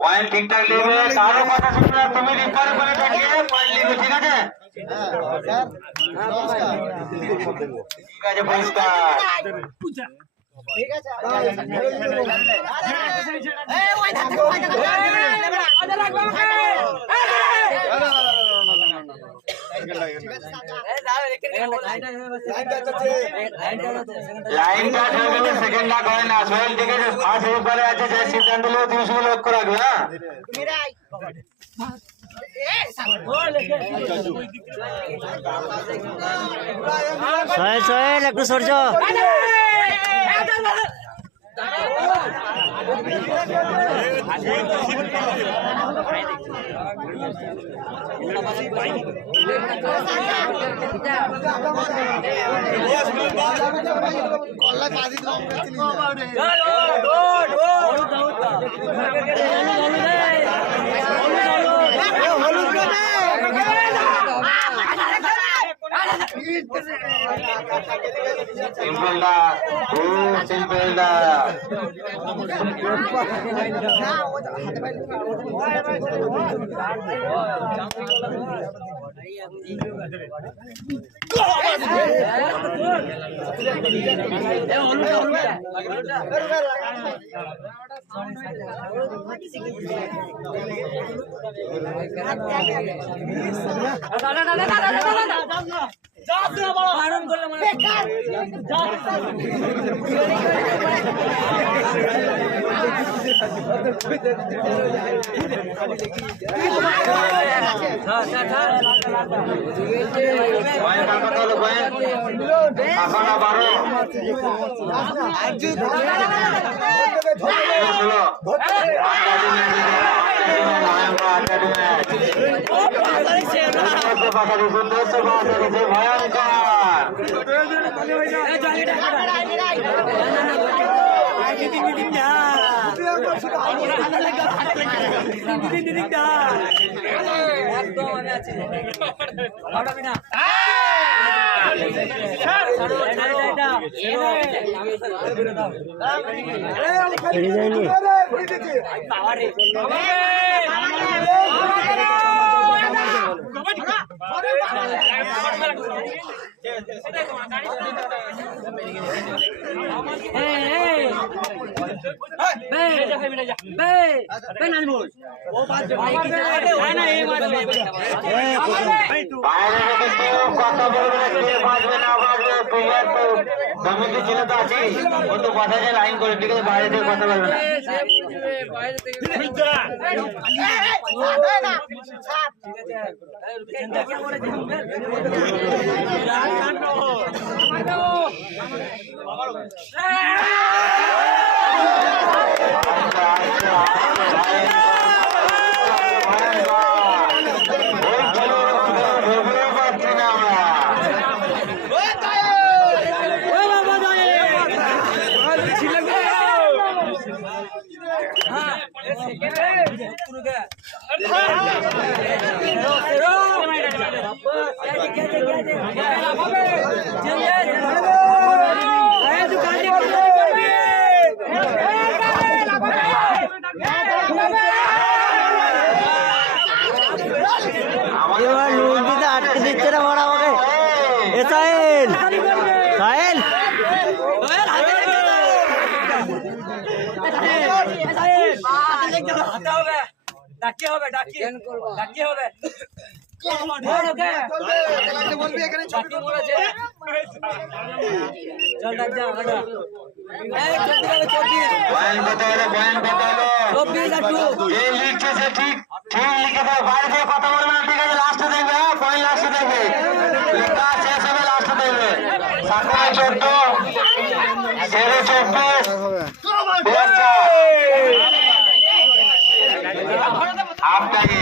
Point ঠিকঠাক নেবে, কারো কথা শুনবে না, তুমি রিপার করে থাকিয়ে পয়েন্ট নেবে, ঠিক আছে? ঠিক আছে, পরিষ্কার। লাইন কাট হয়ে গেলে সেকেন্ড ডাক হয় না। সোহেল ঠিক আছে, ফার্স্ট রিপারে আছে, যে সিদ্ধান্ত নেবে তুমি শুধু লক্ষ্য রাখবে। হ্যাঁ সোহেল একটু সরছ। সিম্পল দা, খুব সিম্পল দা। লাইন করে ঠিক আছে, বাইরে থেকে কথা বলবে না। আটকে দিচ্ছে না বড় আমাকে। সাহেল সাহেল ডাকি হবে, ডাকি হবে। কথা বলবে না, ঠিক আছে? লাস্টে দেখবে, পয়েন্ট লাস্টে দেখবে, শেষ হবে লাস্টে দেখবে। 14 14 আপনাকে